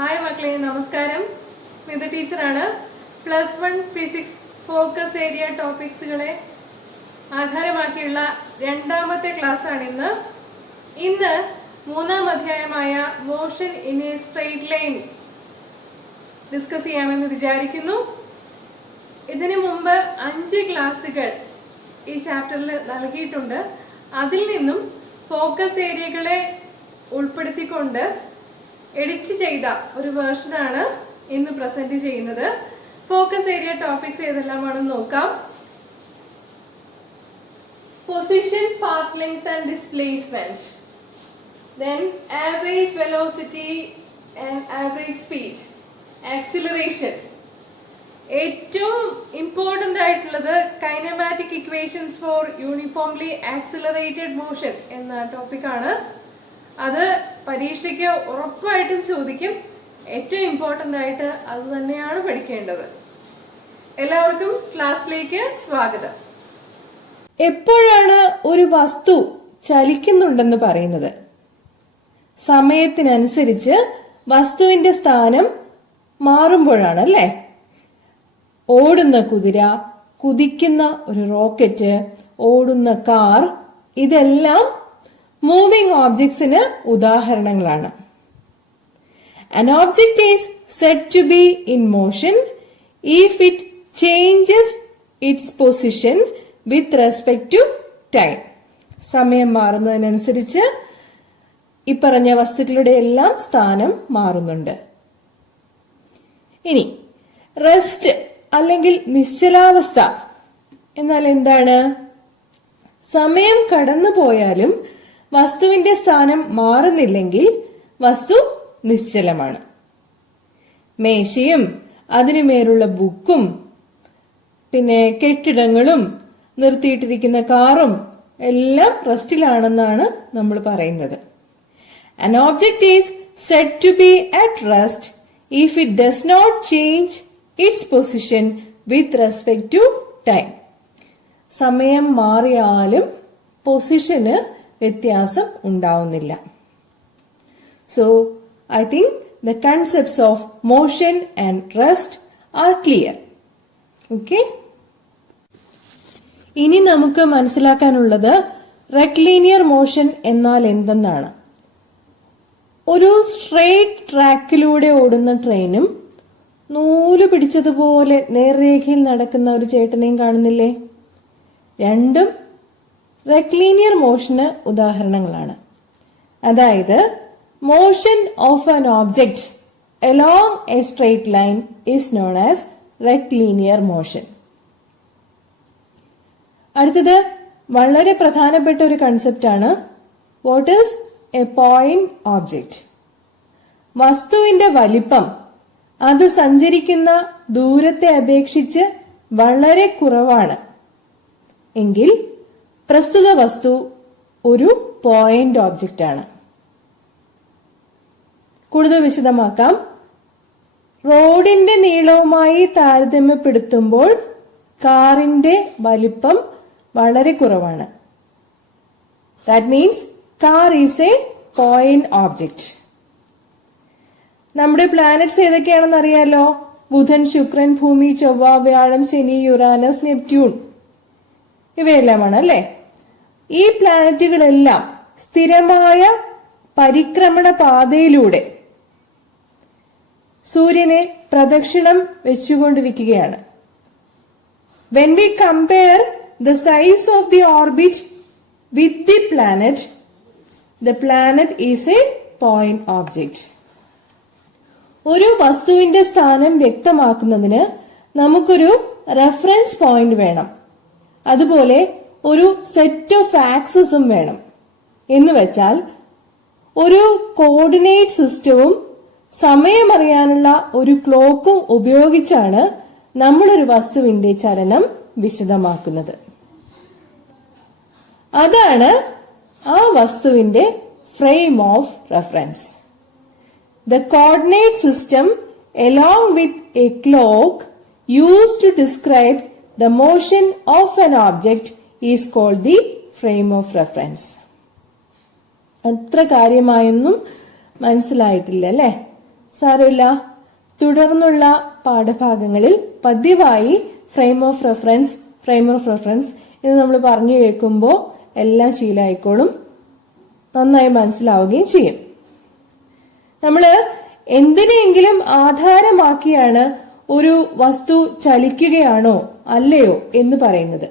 Hi മക്കളെ, നമസ്കാരം. സ്മിത ടീച്ചറാണ്. +1 ഫിസിക്സ് ഫോക്കസ് ഏരിയ ടോപ്പിക്സുകളെ ആധാരമാക്കിയുള്ള രണ്ടാമത്തെ ക്ലാസ് ആണ് ഇന്ന് മൂന്നാം അധ്യായമായ motion in a straight line discuss ചെയ്യാമെന്ന് വിചാരിക്കുന്നു. ഇതിനു മുമ്പ് 5 ക്ലാസ്സുകൾ ഈ ചാപ്റ്ററിൽ നൽകിയിട്ടുണ്ട്. അതിൽ നിന്നും ഫോക്കസ് ഏരിയകളെ ഉൾപ്പെടുത്തിക്കൊണ്ട് എഡിറ്റ് ചെയ്ത ഒരു വേർഷനാണ് ഇന്ന് പ്രസന്റ് ചെയ്യുന്നത്. ഫോക്കസ് ഏരിയ ടോപ്പിക്സ് ഏതെല്ലാമാണെന്ന് നോക്കാം. Position, path length and displacement, then average velocity and average speed, acceleration. ഏറ്റവും ഇമ്പോർട്ടന്റ് ആയിട്ടുള്ളത് kinematic equations for uniformly accelerated motion എന്ന ടോപ്പിക്കാണ്. അത് പരീക്ഷയ്ക്ക് ഉറപ്പായിട്ടും ചോദിക്കും. ഏറ്റവും ഇമ്പോർട്ടന്റ് ആയിട്ട് അത് തന്നെയാണ് പഠിക്കേണ്ടത്. എല്ലാവർക്കും ക്ലാസ്സിലേക്ക് സ്വാഗതം. എപ്പോഴാണ് ഒരു വസ്തു ചലിക്കുന്നുണ്ടെന്ന് പറയുന്നത്? സമയത്തിനനുസരിച്ച് വസ്തുവിന്റെ സ്ഥാനം മാറുമ്പോഴാണ്, അല്ലേ? ഓടുന്ന കുതിര, കുതിക്കുന്ന ഒരു റോക്കറ്റ്, ഓടുന്ന കാർ, ഇതെല്ലാം മൂവിംഗ് ഓബ്ജക്ട്സിന് ഉദാഹരണങ്ങളാണ്. An object is said to be in motion if it changes its position with respect to time. സമയം മാറുന്നതിനനുസരിച്ച് ഈ പറഞ്ഞ വസ്തുക്കളുടെ എല്ലാം സ്ഥാനം മാറുന്നുണ്ട്. ഇനി റെസ്റ്റ് അല്ലെങ്കിൽ നിശ്ചലാവസ്ഥ എന്നാൽ എന്താണ്? സമയം കടന്നു പോയാലും വസ്തുവിന്റെ സ്ഥാനം മാറുന്നില്ലെങ്കിൽ വസ്തു നിശ്ചലമാണ്. മേശയും അതിനുമേലുള്ള ബുക്കും പിന്നെ കെട്ടിടങ്ങളും നിർത്തിയിട്ടിരിക്കുന്ന കാറും എല്ലാം റെസ്റ്റിലാണെന്നാണ് നമ്മൾ പറയുന്നത്. An object is said to be at rest if it does not change its position with respect to time. സമയം മാറിയാലും പൊസിഷന് വ്യത്യാസം ഉണ്ടാവുന്നില്ല. So, I think the concepts of motion and rest are clear. Okay? ഇനി നമുക്ക് മനസ്സിലാക്കാനുള്ളത് റെക്ലീനിയർ motion എന്നാൽ എന്തെന്നാണ്. ഒരു straight ട്രാക്കിലൂടെ ഓടുന്ന ട്രെയിനും നൂല് പിടിച്ചതുപോലെ നേർരേഖയിൽ നടക്കുന്ന ഒരു ചേട്ടനെയും കാണുന്നില്ലേ? രണ്ടും റെക്ലീനിയർ മോഷന് ഉദാഹരണങ്ങളാണ്. അതായത് motion of an object along A straight line is known as റെക്ലീനിയർ motion. അടുത്തത് വളരെ പ്രധാനപ്പെട്ട ഒരു കൺസെപ്റ്റ് ആണ്. What is A point object? വസ്തുവിന്റെ വലിപ്പം അത് സഞ്ചരിക്കുന്ന ദൂരത്തെ അപേക്ഷിച്ച് വളരെ കുറവാണ് എങ്കിൽ പ്രസ്തുത വസ്തു ഒരു പോയിന്റ് ഓബ്ജക്റ്റ് ആണ്. കൂടുതൽ വിശദമാക്കാം. റോഡിന്റെ നീളവുമായി താരതമ്യപ്പെടുത്തുമ്പോൾ കാറിന്റെ വലിപ്പം വളരെ കുറവാണ്. That means car is A point object. നമ്മുടെ പ്ലാനറ്റ്സ് ഏതൊക്കെയാണെന്ന് അറിയാലോ? ബുധൻ, ശുക്രൻ, ഭൂമി, ചൊവ്വ, വ്യാഴം, ശനി, യുറാനസ്, നെപ്റ്റ്യൂൺ ഇവയെല്ലാമാണ്, അല്ലേ? ഈ പ്ലാനറ്റുകളെല്ലാം സ്ഥിരമായ പരിക്രമണ പാതയിലൂടെ സൂര്യനെ പ്രദക്ഷിണം വെച്ചുകൊണ്ടിരിക്കുകയാണ്. When we compare the size of the orbit with the planet is a point object. ഒരു വസ്തുവിന്റെ സ്ഥാനം വ്യക്തമാക്കുന്നതിന് നമുക്കൊരു റെഫറൻസ് പോയിന്റ് വേണം. അതുപോലെ ഒരു സെറ്റ് ഓഫ് ആക്സസും വേണം. എന്ന് വെച്ചാൽ ഒരു കോർഡിനേറ്റ് സിസ്റ്റവും സമയമറിയാനുള്ള ഒരു ക്ലോക്കും ഉപയോഗിച്ചാണ് നമ്മളൊരു വസ്തുവിന്റെ ചലനം വിശദമാക്കുന്നത്. അതാണ് ആ വസ്തുവിന്റെ frame of reference. The coordinate system along with a clock used to describe the motion of an object is called the frame of reference. അത്ര കാര്യമായൊന്നും മനസ്സിലായിട്ടില്ല, അല്ലേ? സാരമില്ല, തുടർന്നുള്ള പാഠഭാഗങ്ങളിൽ പതിവായി ഫ്രെയിം ഓഫ് റെഫറൻസ് ഇത് നമ്മൾ പറഞ്ഞു കേൾക്കുമ്പോൾ എല്ലാം ശീലമായിക്കോളും, നന്നായി മനസ്സിലാവുകയും ചെയ്യും. നമ്മള് എന്തിനെങ്കിലും ആധാരമാക്കിയാണ് ഒരു വസ്തു ചലിക്കുകയാണോ അല്ലയോ എന്ന് പറയുന്നത്.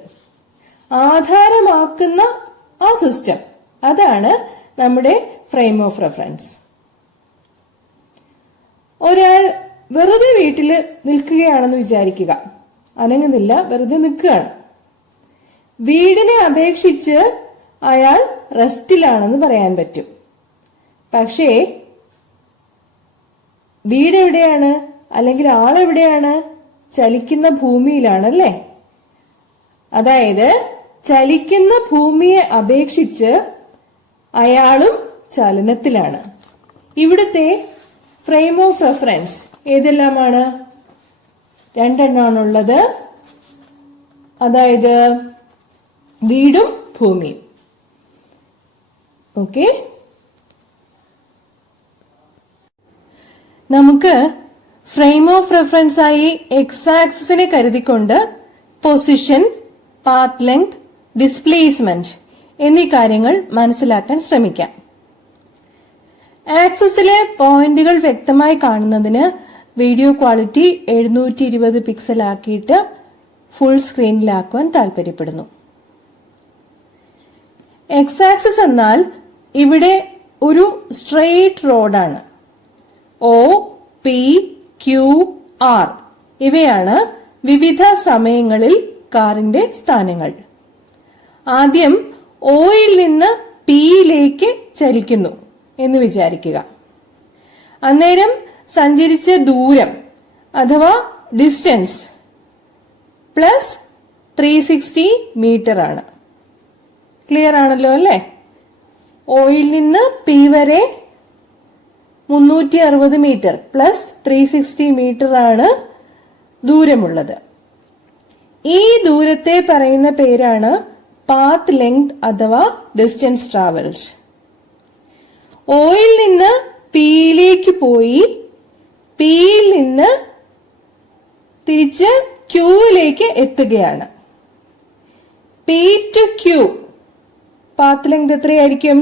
ആധാരമാക്കുന്ന ആ സിസ്റ്റം, അതാണ് നമ്മുടെ ഫ്രെയിം ഓഫ് റെഫറൻസ്. ഒരാൾ വെറുതെ വീട്ടിൽ നിൽക്കുകയാണെന്ന് വിചാരിക്കുക, അനങ്ങുന്നില്ല, വെറുതെ നിൽക്കുകയാണ്. വീടിനെ അപേക്ഷിച്ച് അയാൾ റെസ്റ്റിലാണെന്ന് പറയാൻ പറ്റും. പക്ഷേ വീട് എവിടെയാണ്, അല്ലെങ്കിൽ ആളെവിടെയാണ്? ചലിക്കുന്ന ഭൂമിയിലാണല്ലേ. അതായത് ചലിക്കുന്ന ഭൂമിയെ അപേക്ഷിച്ച് അയാളും ചലനത്തിലാണ്. ഇവിടുത്തെ ഫ്രെയിം ഓഫ് റെഫറൻസ് ഏതെല്ലാമാണ്? രണ്ടെണ്ണമാണുള്ളത്. അതായത് വീടും ഭൂമിയും. ഓക്കെ, നമുക്ക് ഫ്രെയിം ഓഫ് റെഫറൻസ് ആയി എക്സ് ആക്സിസിനെ കരുതിക്കൊണ്ട് പൊസിഷൻ, പാത്ത് ലെങ്ത്, ഡിസ്പ്ലേസ്മെന്റ് എന്നീ കാര്യങ്ങൾ മനസ്സിലാക്കാൻ ശ്രമിക്കാം. ആക്സിസിലെ പോയിന്റുകൾ വ്യക്തമായി കാണുന്നതിന് വീഡിയോ ക്വാളിറ്റി 720 പിക്സൽ ആക്കിയിട്ട് ഫുൾ സ്ക്രീനിലാക്കുവാൻ താൽപര്യപ്പെടുന്നു. എക്സ് ആക്സിസ് എന്നാൽ ഇവിടെ ഒരു സ്ട്രെയിറ്റ് റോഡാണ്. ഒ, പി, ക്യു, ആർ ഇവയാണ് വിവിധ സമയങ്ങളിൽ കാറിന്റെ സ്ഥാനങ്ങൾ. ആദ്യം ഒയിൽ നിന്ന് പിയിലേക്ക് ചലിക്കുന്നു എന്ന് വിചാരിക്കുക. അന്നേരം സഞ്ചരിച്ച ദൂരം അഥവാ ഡിസ്റ്റൻസ് പ്ലസ് 360 മീറ്റർ ആണ്. ക്ലിയർ ആണല്ലോ അല്ലേ? ഒയിൽ നിന്ന് പി വരെ 360 മീറ്റർ പ്ലസ് 360 മീറ്റർ ആണ് ദൂരമുള്ളത്. ഈ ദൂരത്തെ പറയുന്ന പേരാണ് പാത്ത് ലെങ്ത് അഥവാ ഡിസ്റ്റൻസ് ട്രാവൽഡ്. ഒയിൽ നിന്ന് പിയിലേക്ക് പോയി പിയിൽ നിന്ന് തിരിച്ച് ക്യൂവിലേക്ക് എത്തുകയാണ്. P to Q path length എത്രയായിരിക്കും?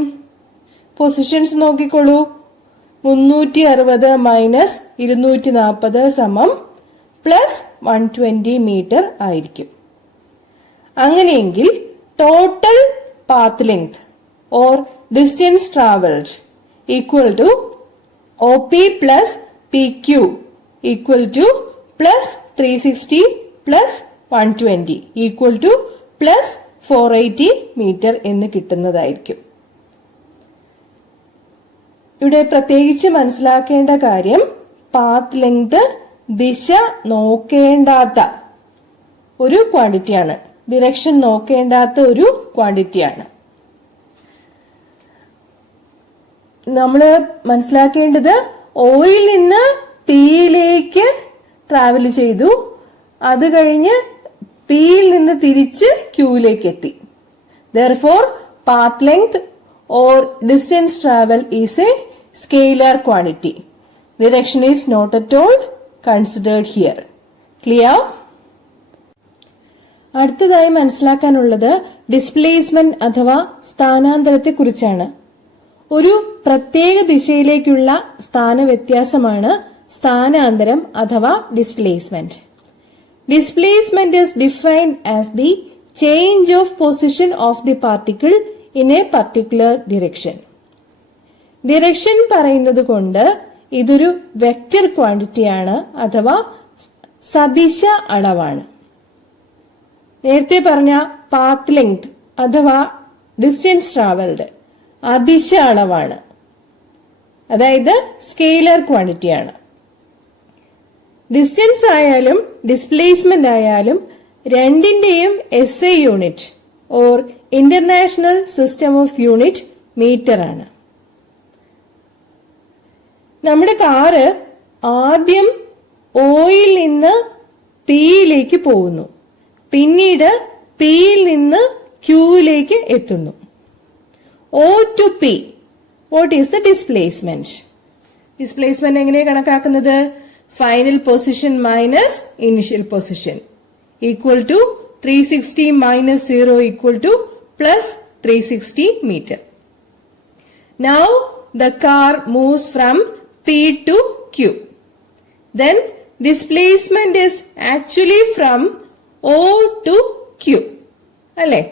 പൊസിഷൻസ് നോക്കിക്കോളൂ. 360 മൈനസ് 240 സമം പ്ലസ് 120 മീറ്റർ ആയിരിക്കും. അങ്ങനെയെങ്കിൽ total path length or distance travelled equal to OP plus PQ equal to plus 360 plus 120 equal to plus 480 metre എന്ന് കിട്ടുന്നതായിരിക്കും. ഇവിടെ പ്രത്യേകിച്ച് മനസ്സിലാക്കേണ്ട കാര്യം, പാത്ത് ലെങ്ത് ദിശ നോക്കേണ്ടാത്ത ഒരു ക്വാണ്ടിറ്റിയാണ്, ഡിറക്ഷൻ നോക്കേണ്ടാത്ത ഒരു ക്വാണ്ടിറ്റിയാണ്. നമ്മൾ മനസ്സിലാക്കേണ്ടത് ഒയിൽ നിന്ന് പിയിലേക്ക് ട്രാവൽ ചെയ്തു, അത് കഴിഞ്ഞ് പിയിൽ നിന്ന് തിരിച്ച് ക്യൂയിലേക്ക് എത്തി. Therefore, path length or distance travel is a scalar quantity. Direction is not at all considered here. Clear? അടുത്തതായി മനസ്സിലാക്കാനുള്ളത് ഡിസ്പ്ലേസ്മെന്റ് അഥവാ സ്ഥാനാന്തരത്തെ കുറിച്ചാണ്. ഒരു പ്രത്യേക ദിശയിലേക്കുള്ള സ്ഥാന വ്യത്യാസമാണ് സ്ഥാനാന്തരം അഥവാ displacement. Displacement is defined as the change of position of the particle in a particular direction. Direction പറയുന്നത് കൊണ്ട് ഇതൊരു വെക്റ്റർ ക്വാണ്ടിറ്റിയാണ് അഥവാ സദിശ അളവാണ്. നേരത്തെ പറഞ്ഞ പാത്ത് ലെങ്ത് അഥവാ ഡിസ്റ്റൻസ് ട്രാവൽഡ് അദിശ അളവാണ്, അതായത് സ്കെയിലർ ക്വാണ്ടിറ്റിയാണ്. ഡിസ്റ്റൻസ് ആയാലും ഡിസ്പ്ലേസ്മെന്റ് ആയാലും രണ്ടിന്റെയും SI unit or international system of unit metre ആണ്. നമ്മുടെ കാറ് ആദ്യം ഒയിൽ നിന്ന് പിയിലേക്ക് പോകുന്നു, പിന്നീട് പിയിൽ നിന്ന് ക്യൂവിലേക്ക് എത്തുന്നു. O to P, what is the displacement? Displacement എങ്ങനെ കണക്കാക്കുന്നത്? Final position minus initial position equal to 360 minus 0 equal to plus 360 meter. Now the car moves from P to Q. Then displacement is actually from O to Q. അല്ലേ?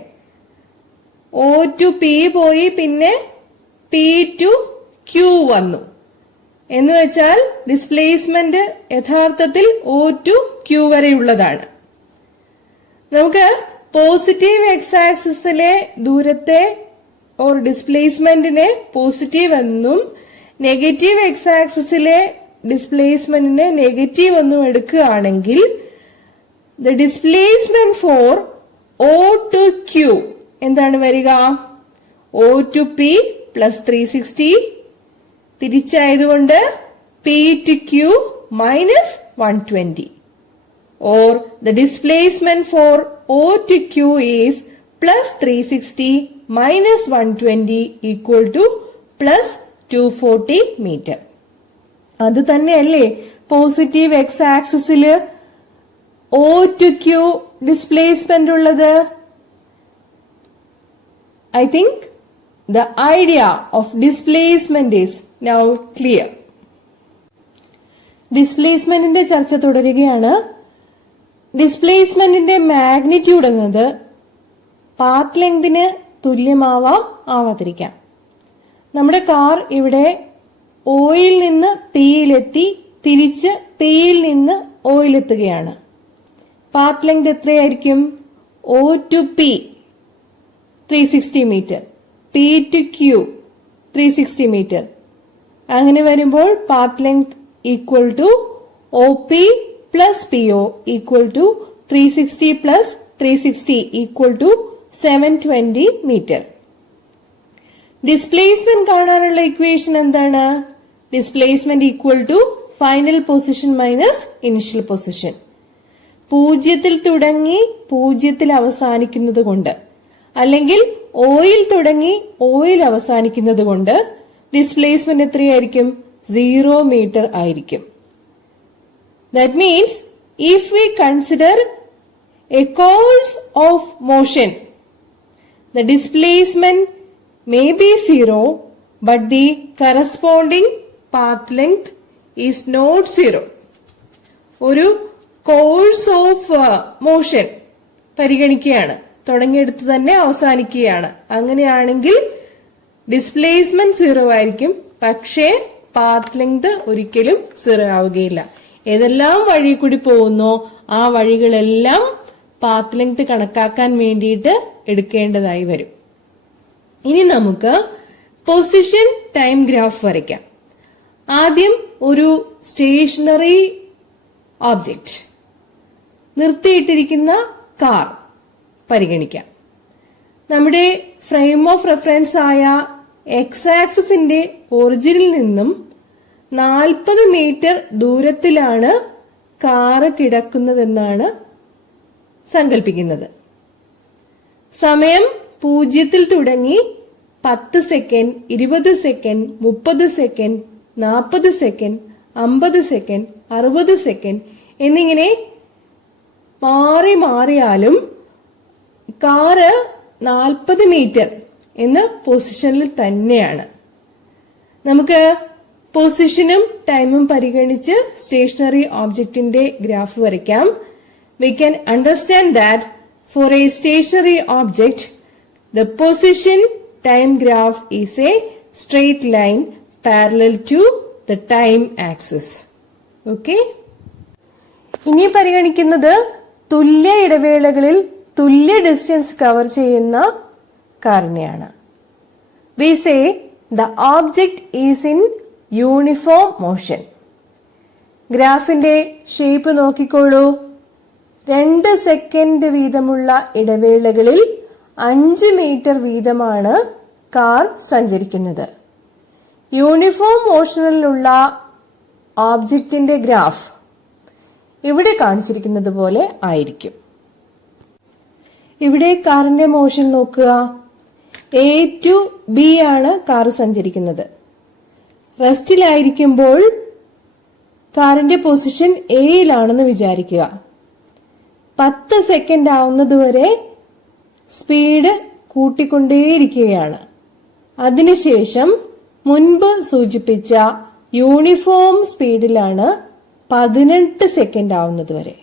O to P പോയി പിന്നെ P to Q വന്നു. എന്ന് വെച്ചാൽ displacement യഥാർത്ഥത്തിൽ O to Q വരെയുള്ളതാണ്. നമുക്ക് positive X ആക്സിസിലെ ദൂരത്തെ ഓർ ഡിസ്പ്ലേസ്മെന്റിനെ പോസിറ്റീവ് എന്നും നെഗറ്റീവ് എക്സ് ആക്സിസിലെ ഡിസ്പ്ലേസ്മെന്റിനെ നെഗറ്റീവ് എന്നും എടുക്കുകയാണെങ്കിൽ the displacement for O to Q എന്താണ് വരിക? O to P പ്ലസ് 360 തിരിച്ചായതുകൊണ്ട് P to Q minus 120. Or the displacement for O to Q is plus 360 minus 120 equal to plus 240 meter. അത് തന്നെയല്ലേ positive X ആക്സിസില് O to Q displacement ഉള്ളത്? I think the idea of displacement is now clear. ഡിസ്പ്ലേസ്മെന്റിന്റെ ചർച്ച തുടരുകയാണ്. ഡിസ്പ്ലേസ്മെന്റിന്റെ magnitude എന്നത് path ലെങ്തിന് തുല്യമാവാം, ആവാതിരിക്കാം. നമ്മുടെ കാർ ഇവിടെ ഓയിൽ നിന്ന് പിയിലെത്തി തിരിച്ച് പിയിൽ നിന്ന് ഓയിലെത്തുകയാണ്. പാത്ത് ലെങ്ത് എത്രയായിരിക്കും? O to P 360 metre, P to Q 360 metre. അങ്ങനെ വരുമ്പോൾ path length equal to OP plus PO equal to 360 plus 360 equal to 720 meter. Displacement കാണാനുള്ള ഇക്വേഷൻ എന്താണ്? Displacement equal to final position minus initial position. 0 തുടങ്ങി 0 അവസാനിക്കുന്നത് കൊണ്ട് അല്ലെങ്കിൽ oil തുടങ്ങി oil അവസാനിക്കുന്നത് കൊണ്ട് ഡിസ്പ്ലേസ്മെന്റ് എത്രയായിരിക്കും? 0 മീറ്റർ ആയിരിക്കും. That means if we consider a course of motion, the displacement may be 0, but the corresponding path length is not 0. ഒരു കോഴ്സ് ഓഫ് മോഷൻ പരിഗണിക്കുകയാണ്, തുടങ്ങിയെടുത്ത് തന്നെ അവസാനിക്കുകയാണ്. അങ്ങനെയാണെങ്കിൽ ഡിസ്പ്ലേസ്മെന്റ് 0 ആയിരിക്കും, പക്ഷേ പാത്ത് ലെങ്ത് ഒരിക്കലും 0 ആവുകയില്ല. ഏതെല്ലാം വഴി കൂടി പോകുന്നോ ആ വഴികളെല്ലാം പാത്ത് ലെങ്ത് കണക്കാക്കാൻ വേണ്ടിയിട്ട് എടുക്കേണ്ടതായി വരും. ഇനി നമുക്ക് പൊസിഷൻ ടൈം ഗ്രാഫ് വരയ്ക്കാം. ആദ്യം ഒരു സ്റ്റേഷനറി ഓബ്ജക്റ്റ്, നിർത്തിയിട്ടിരിക്കുന്ന കാർ പരിഗണിക്കാം. നമ്മുടെ ഫ്രെയിം ഓഫ് റെഫറൻസ് ആയ എക്സ് ആക്സിസിന്റെ ഒറിജിനിൽ നിന്നും 40 മീറ്റർ ദൂരത്തിലാണ് കാറ് കിടക്കുന്നതെന്നാണ് സങ്കല്പിക്കുന്നത്. സമയം 0 തുടങ്ങി 10 second, 20 second, 30 second, 40 second, 50 second, 60 second എന്നിങ്ങനെ മാറിയാലും കാറ് 40 മീറ്റർ എന്ന പൊസിഷനിൽ തന്നെയാണ്. നമുക്ക് പൊസിഷനും ടൈമും പരിഗണിച്ച് സ്റ്റേഷനറി ഓബ്ജക്റ്റിന്റെ ഗ്രാഫ് വരയ്ക്കാം. We can understand that for a stationary object, the position time graph is a straight line parallel to the time axis. Okay? ഇനി പരിഗണിക്കുന്നത് തുല്യ ഇടവേളകളിൽ തുല്യ ഡിസ്റ്റൻസ് കവർ ചെയ്യുന്ന കാറിനെയാണ്. We say the object is in uniform motion. ഗ്രാഫിന്റെ shape നോക്കിക്കോളൂ. 2 second വീതമുള്ള ഇടവേളകളിൽ 5 മീറ്റർ വീതമാണ് കാർ സഞ്ചരിക്കുന്നത്. യൂണിഫോം മോഷനിലുള്ള ഓബ്ജക്റ്റിന്റെ ഗ്രാഫ് ഇവിടെ കാണിച്ചിരിക്കുന്നത് പോലെ ആയിരിക്കും. ഇവിടെ കാറിന്റെ മോഷൻ നോക്കുക. A to B ആണ് കാർ സഞ്ചരിക്കുന്നത്. റെസ്റ്റിലായിരിക്കുമ്പോൾ കാറിന്റെ പൊസിഷൻ എയിലാണെന്ന് വിചാരിക്കുക. 10 സെക്കൻഡ് ആവുന്നതുവരെ സ്പീഡ് കൂട്ടിക്കൊണ്ടേയിരിക്കുകയാണ്. അതിനുശേഷം മുൻപ് സൂചിപ്പിച്ച യൂണിഫോം സ്പീഡിലാണ് 18 സെക്കൻഡ് ആവുന്നത് വരെ.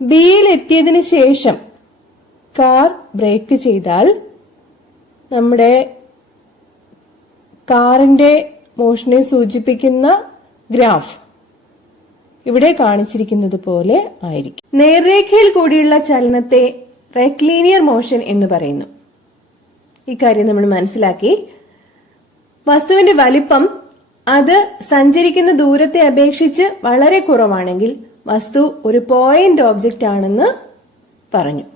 ബിയിൽ എത്തിയതിനു ശേഷം കാർ ബ്രേക്ക് ചെയ്താൽ നമ്മുടെ കാറിന്റെ മോഷനെ സൂചിപ്പിക്കുന്ന ഗ്രാഫ് ഇവിടെ കാണിച്ചിരിക്കുന്നത് പോലെ ആയിരിക്കും. നേർരേഖയിൽ കൂടിയുള്ള ചലനത്തെ റെക്ലീനിയർ മോഷൻ എന്ന് പറയുന്നു. ഇക്കാര്യം നമ്മൾ മനസ്സിലാക്കി. വസ്തുവിന്റെ വലിപ്പം അത് സഞ്ചരിക്കുന്ന ദൂരത്തെ അപേക്ഷിച്ച് വളരെ കുറവാണെങ്കിൽ വസ്തു ഒരു പോയിന്റ് ഓബ്ജക്റ്റ് ആണെന്ന് പറഞ്ഞു.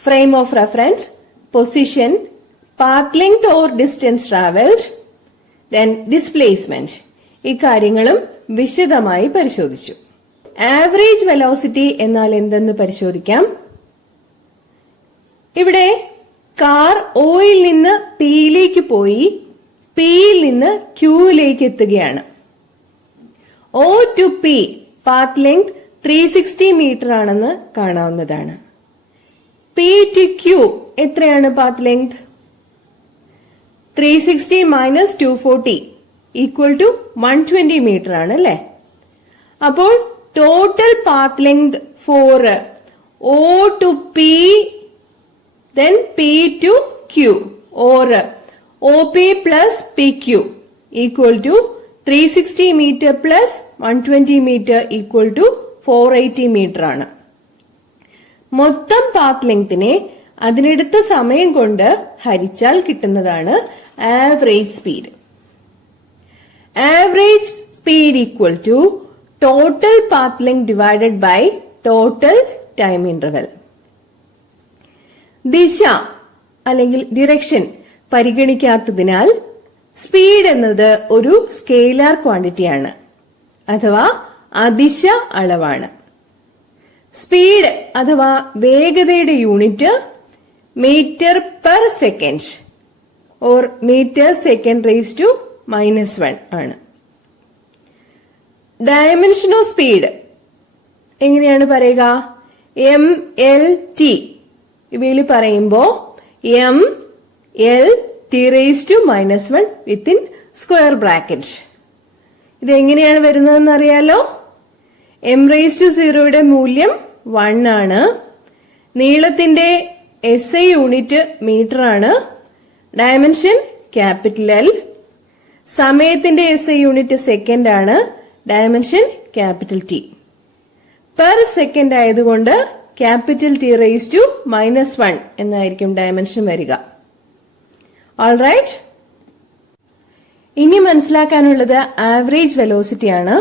Frame of reference, position, path length or distance travelled, then displacement, ഇക്കാര്യങ്ങളും വിശദമായി പരിശോധിച്ചു. ആവറേജ് വെലോസിറ്റി എന്നാൽ എന്തെന്ന് പരിശോധിക്കാം. ഇവിടെ കാർ ഒയിൽ നിന്ന് പിയിലേക്ക് പോയി പിയിൽ നിന്ന് ക്യൂയിലേക്ക് എത്തുകയാണ്. O to P path length 360 metre ആണെന്ന് കാണാവുന്നതാണ്. പി ടു ക്യൂ എത്രയാണ് path length? 360 minus 240 equal to 120 metre ആണ് അല്ലെ. അപ്പോൾ total path length for O to P then P to Q or OP plus PQ equal to 360 meter plus 120 meter equal to 480 meter ആണ്. മൊത്തം path ലെങ്തിനെ അതിനെടുത്ത സമയം കൊണ്ട് ഹരിച്ചാൽ കിട്ടുന്നതാണ് average speed. Average speed equal to total path length divided by total time interval. ദിശ അല്ലെങ്കിൽ direction പരിഗണിക്കാത്തതിനാൽ speed എന്നത് ഒരു സ്കെയിലാർ ക്വാണ്ടിറ്റിയാണ്, അഥവാ അദിശ അളവാണ്. സ്പീഡ് അഥവാ വേഗതയുടെ unit metre per second or metre second raise to -1 ആണ്. ഡയമെൻഷൻ ഓഫ് സ്പീഡ് എങ്ങനെയാണ് പറയുക? MLT ഇവയിൽ പറയുമ്പോ M L T raised to -1 within square bracket. ഇതെങ്ങനെയാണ് വരുന്നതെന്ന് അറിയാലോ. M raised to 0യുടെ മൂല്യം 1 ആണ്. നീളത്തിന്റെ SI യൂണിറ്റ് മീറ്റർ ആണ്. Dimension capital L. സമയത്തിന്റെ SI യൂണിറ്റ് സെക്കൻഡ് ആണ്. Dimension capital T. Per second ആയതുകൊണ്ട് ക്യാപിറ്റൽ T റേസ് ടു -1 എന്നായിരിക്കും ഡയമെൻഷൻ വരിക. ഓൾറൈറ്റ്, ഇനി മനസ്സിലാക്കാനുള്ളത് ആവറേജ് വെലോസിറ്റി ആണ്.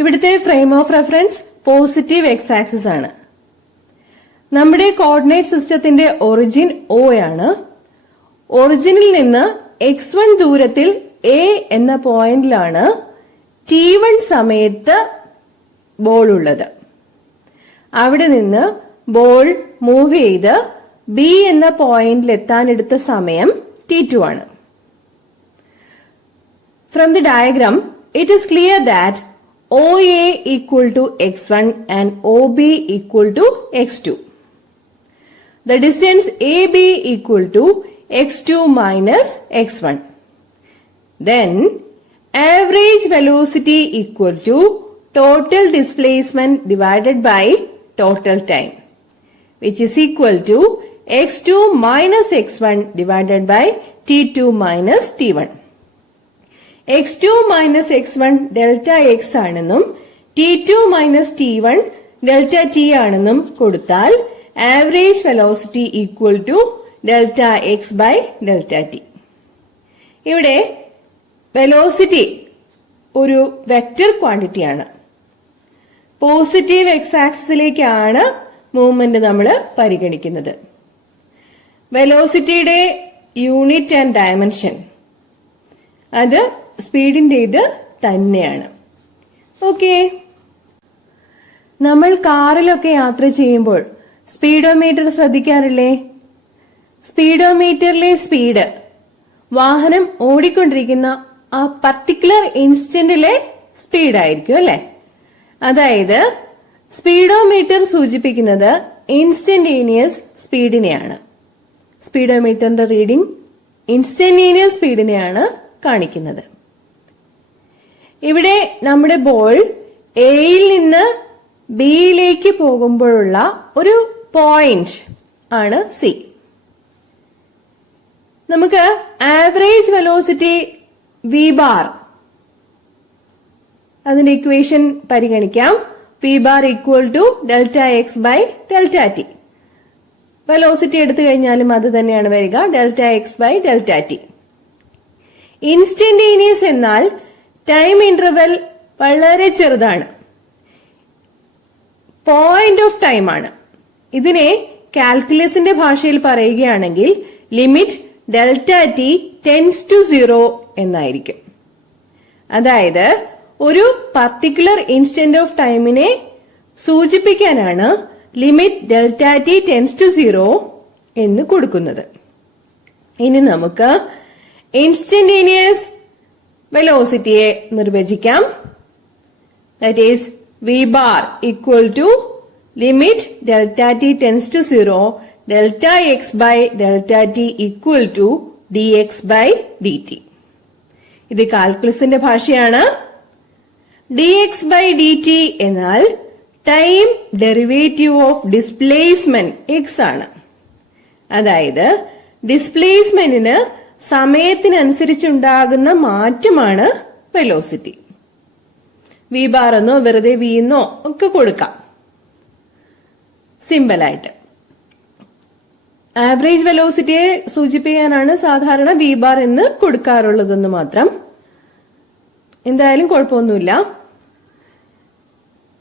ഇവിടുത്തെ frame of reference positive X axis ആണ്. നമ്മുടെ കോർഡിനേറ്റ് സിസ്റ്റത്തിന്റെ ഒറിജിൻ O ആണ്. ഒറിജിനിൽ നിന്ന് x1 ദൂരത്തിൽ A എന്ന പോയിന്റിലാണ് t1 സമയത്ത് ബോൾ ഉള്ളത്. അവിടെ നിന്ന് ബോൾ മൂവ് ചെയ്ത് B എന്ന പോയിന്റിൽ എത്താനെടുത്ത സമയം t2 ആണ്. From the diagram, it is clear that OA equal to x1 and OB equal to x2. The distance AB equal to x2 minus x1. Then average velocity equal to total displacement divided by total time, which is equal to x2 minus x1 divided by t2 minus t1. x2 minus x1 delta x ആണെന്നും t2 minus t1 delta t ആണെന്നും കൊടുത്താൽ average velocity equal to delta X by delta T. ഇവിടെ velocity ഒരു vector ക്വാണ്ടിറ്റിയാണ്. Positive X ആക്സിസിലേക്കാണ് movement നമ്മൾ പരിഗണിക്കുന്നത്. വെലോസിറ്റിയുടെ unit and dimension അത് സ്പീഡിന്റെ ഇത് തന്നെയാണ്. ഓക്കെ, നമ്മൾ കാറിലൊക്കെ യാത്ര ചെയ്യുമ്പോൾ സ്പീഡോമീറ്റർ ശ്രദ്ധിക്കാറില്ലേ? സ്പീഡോമീറ്ററിലെ സ്പീഡ് വാഹനം ഓടിക്കൊണ്ടിരിക്കുന്ന ആ പർട്ടിക്കുലർ ഇൻസ്റ്റന്റിലെ സ്പീഡ് ആയിരിക്കും അല്ലെ. അതായത് സ്പീഡോമീറ്റർ സൂചിപ്പിക്കുന്നത് ഇൻസ്റ്റന്റേനിയസ് സ്പീഡിനെയാണ്. സ്പീഡോമീറ്ററിന്റെ റീഡിംഗ് ഇൻസ്റ്റന്റേനിയസ് സ്പീഡിനെയാണ് കാണിക്കുന്നത്. ഇവിടെ നമ്മുടെ ബോൾ എയിൽ നിന്ന് ബിയിലേക്ക് പോകുമ്പോഴുള്ള ഒരു പോയിന്റ് ആണ് സി. നമുക്ക് ആവറേജ് വെലോസിറ്റി വി ബാർ, അതിന്റെ ഇക്വേഷൻ പരിഗണിക്കാം. V bar equal to delta X by delta T. Velocity എടുത്തു കഴിഞ്ഞാലും അത് തന്നെയാണ് വരിക, delta X by delta T. Instantaneous എന്നാൽ ടൈം ഇന്റർവെൽ വളരെ ചെറുതാണ്, പോയിന്റ് ഓഫ് ടൈം ആണ്. ഇതിനെ കാൽക്കുലസിന്റെ ഭാഷയിൽ പറയുകയാണെങ്കിൽ limit delta T tends to 0 എന്നായിരിക്കും. അതായത് ഒരു പർട്ടിക്കുലർ ഇൻസ്റ്റന്റ് ഓഫ് ടൈമിനെ സൂചിപ്പിക്കാനാണ് limit delta T tends to 0 എന്ന് കൊടുക്കുന്നത്. ഇനി നമുക്ക് ഇൻസ്റ്റന്റേനിയസ് വെലോസിറ്റിയെ നിർവചിക്കാം. That is V bar equal to limit delta T tends to 0 delta X by delta T equal to D X by D T. ഇത് കാൽക്കുലസിന്റെ ഭാഷയാണ്. D X by D T എന്നാൽ time derivative of displacement X ആണ്. അതായത് ഡിസ്പ്ലേസ്മെന്റിന് സമയത്തിനനുസരിച്ചുണ്ടാകുന്ന മാറ്റമാണ് velocity. V bar എന്നോ വെറുതെ V എന്നോ ഒക്കെ കൊടുക്കാം സിമ്പിളായിട്ട്. ആവറേജ് വെലോസിറ്റിയെ സൂചിപ്പിക്കാനാണ് സാധാരണ വി ബാർ എന്ന് കൊടുക്കാറുള്ളതെന്ന് മാത്രം. എന്തായാലും കുഴപ്പമൊന്നുമില്ല.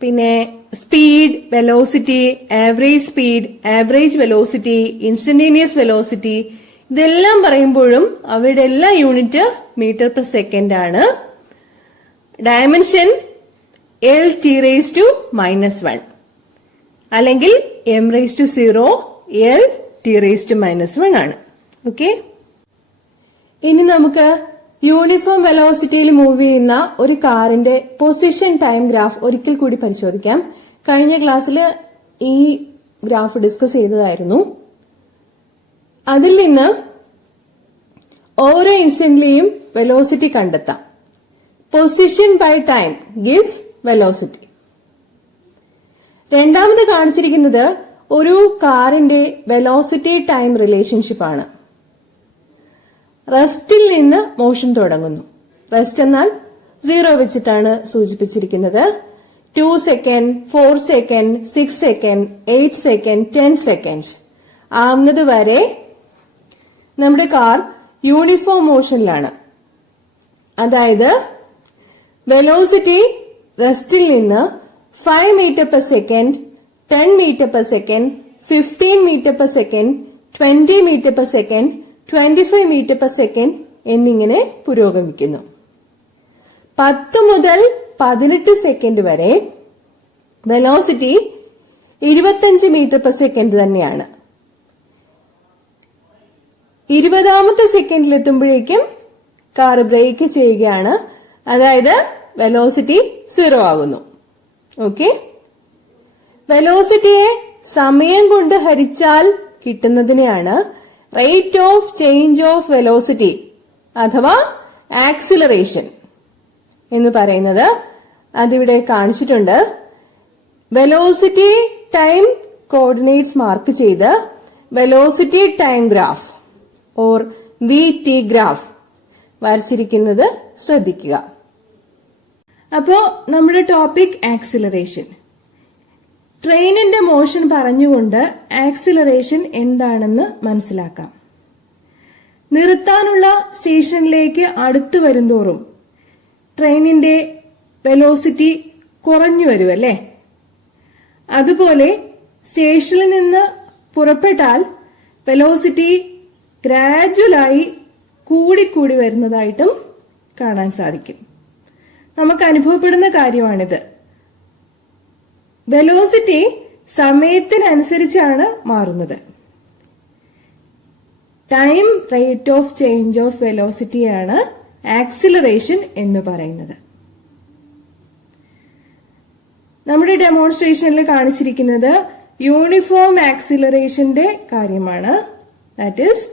പിന്നെ speed, velocity, average speed, average velocity, instantaneous velocity, ഇതെല്ലാം പറയുമ്പോഴും അവയുടെ എല്ലാ യൂണിറ്റ് മീറ്റർ പെർ സെക്കൻഡ് ആണ്. Dimension L T raise to -1 അല്ലെങ്കിൽ M raise to 0 L T raise to -1 ആണ്. ഓക്കെ, ഇനി നമുക്ക് യൂണിഫോം വെലോസിറ്റിയിൽ മൂവ് ചെയ്യുന്ന ഒരു കാറിന്റെ പൊസിഷൻ ടൈം ഗ്രാഫ് ഒരിക്കൽ കൂടി പരിശോധിക്കാം. കഴിഞ്ഞ ക്ലാസ്സിൽ ഈ ഗ്രാഫ് ഡിസ്കസ് ചെയ്തതായിരുന്നു. അതിൽ നിന്ന് ഓരോ ഇൻസ്റ്റന്റിലെയും വെലോസിറ്റി കണ്ടെത്താം. Position by time gives velocity. രണ്ടാമത് കാണിച്ചിരിക്കുന്നത് ഒരു കാറിന്റെ വെലോസിറ്റി ടൈം റിലേഷൻഷിപ്പ് ആണ്. റെസ്റ്റിൽ നിന്ന് മോഷൻ തുടങ്ങുന്നു. റെസ്റ്റ് എന്നാൽ 0 വെച്ചിട്ടാണ് സൂചിപ്പിച്ചിരിക്കുന്നത്. 2 second, 4 second, 6 second, 8 second, 10 second ആവുന്നത് വരെ നമ്മുടെ കാർ യൂണിഫോം മോഷനിലാണ്. അതായത് വെലോസിറ്റി റെസ്റ്റിൽ നിന്ന് 5 metre per second, 10 metre per second, 15 metre per second, 20 metre per second, 25 metre per second എന്നിങ്ങനെ പുരോഗമിക്കുന്നു. 10 മുതൽ 18 സെക്കൻഡ് വരെ വെലോസിറ്റി 25 മീറ്റർ പെർ സെക്കൻഡ് തന്നെയാണ്. 20ാമത്തെ സെക്കൻഡിലെത്തുമ്പോഴേക്കും കാർ ബ്രേക്ക് ചെയ്യുകയാണ്. അതായത് വെലോസിറ്റി 0 ആകുന്നു. ഓക്കെ, വെലോസിറ്റിയെ സമയം കൊണ്ട് ഹരിച്ചാൽ കിട്ടുന്നതിനെയാണ് rate of change of velocity അഥവാ ആക്സിലറേഷൻ എന്ന് പറയുന്നത്. അതിവിടെ കാണിച്ചിട്ടുണ്ട്. വെലോസിറ്റി ടൈം കോർഡിനേറ്റ്സ് മാർക്ക് ചെയ്ത് velocity time graph or V T graph വരച്ചിരിക്കുന്നത് ശ്രദ്ധിക്കുക. അപ്പോ നമ്മുടെ ടോപ്പിക് ആക്സിലറേഷൻ. ട്രെയിനിന്റെ മോഷൻ പറഞ്ഞുകൊണ്ട് ആക്സിലറേഷൻ എന്താണെന്ന് മനസ്സിലാക്കാം. നിർത്താനുള്ള സ്റ്റേഷനിലേക്ക് അടുത്തു വരുന്തോറും ട്രെയിനിന്റെ വെലോസിറ്റി കുറഞ്ഞു വരുമല്ലേ. അതുപോലെ സ്റ്റേഷനിൽ നിന്ന് പുറപ്പെട്ടാൽ വെലോസിറ്റി ഗ്രാജുവലായി കൂടിക്കൂടി വരുന്നതായിട്ടും കാണാൻ സാധിക്കും. നമുക്ക് അനുഭവപ്പെടുന്ന കാര്യമാണിത്. വെലോസിറ്റി സമയത്തിനനുസരിച്ചാണ് മാറുന്നത്. Time rate of change of വെലോസിറ്റിയാണ് ആക്സിലറേഷൻ എന്ന് പറയുന്നത്. നമ്മുടെ ഡെമോൺസ്ട്രേഷനിൽ കാണിച്ചിരിക്കുന്നത് യൂണിഫോം ആക്സിലറേഷന്റെ കാര്യമാണ്. That is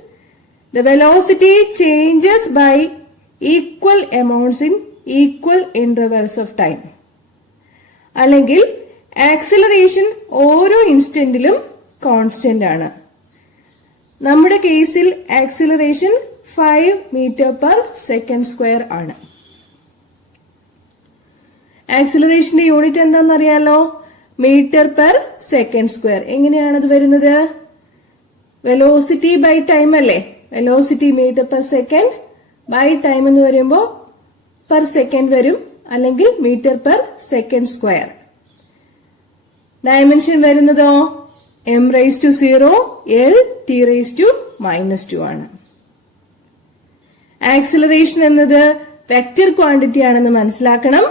the velocity changes by equal amounts in equal intervals of time. അല്ലെങ്കിൽ ആക്സിലറേഷൻ ഓരോ ഇൻസ്റ്റന്റിലും കോൺസ്റ്റന്റ് ആണ്. നമ്മുടെ കേസിൽ acceleration 5 metre per second square ആണ്. ആക്സിലറേഷന്റെ യൂണിറ്റ് എന്താണെന്നറിയാലോ? Metre per second square. എങ്ങനെയാണത് വരുന്നത്? വെലോസിറ്റി ബൈ ടൈം അല്ലേ? Velocity metre per second by time എന്ന് പറയുമ്പോൾ പെർ സെക്കൻഡ് വരും, അല്ലെങ്കിൽ metre per second square. Dimension വരുന്നതോ m⁻⁴ L T⁻⁻² ആണ്. ആക്സിലറേഷൻ എന്നത് വെക്റ്റർ ക്വാണ്ടിറ്റി ആണെന്ന് മനസ്സിലാക്കണം.